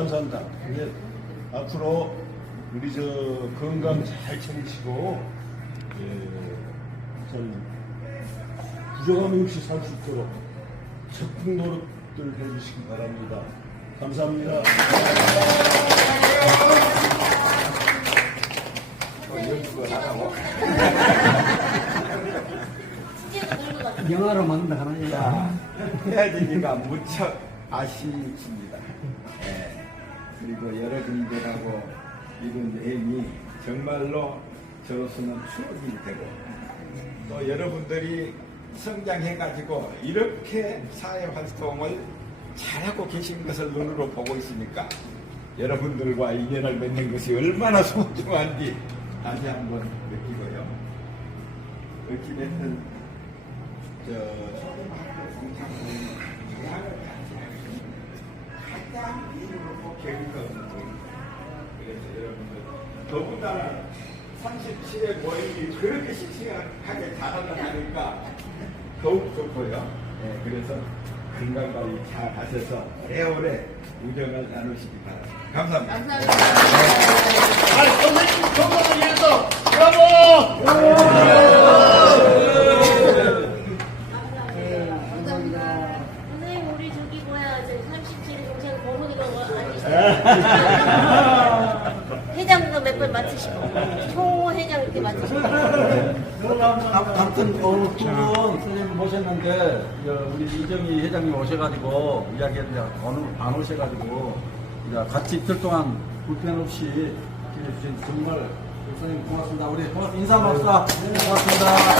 감사합니다. 이제 앞으로 우리 저 건강 잘 챙기시고 예, 좀 부족함이 없이 살 수 있도록 적극 노력들 해주시기 바랍니다. 감사합니다. 영화로 만든다 하나요? 자, 헤어지기가 무척 아쉽습니다. 예. 그리고 여러분들하고 이런 여행이 정말로 저로서는 추억이 되고 또 여러분들이 성장해가지고 이렇게 사회 활동을 잘하고 계신 것을 눈으로 보고 있으니까 여러분들과 인연을 맺는 것이 얼마나 소중한지 다시 한번 느끼고요. 어찌됐든 저 초등학교 하시는 가장 꼭 계기가. 그래서 여러분들 더군다나 37회 모임이 그렇게 씩씩하게 잘하다 하니까 더욱 좋고요. 예, 그래서 건강 관리 잘 하셔서 오래오래 우정을 나누시기 바랍니다. 감사합니다. 아니, 선생님 건강을 위해서 브라보! 감사합니다. 선생님 우리 저기 뭐야 저 37일 동생 번호기라고 아니시죠? 회장도 몇 번 맡으시고 초 회장 이렇게 맡으시고 아무튼 오늘 두분 선생님 모셨는데 저 우리 이정희 회장님 오셔가지고 이야기했는데 오늘 안 오셔가지고 이제 같이 이틀 동안 불편 없이 기회주신 정말 선생님 고맙습니다. 우리 고맙습니다. 인사 합시다. 고맙습니다. 고맙습니다.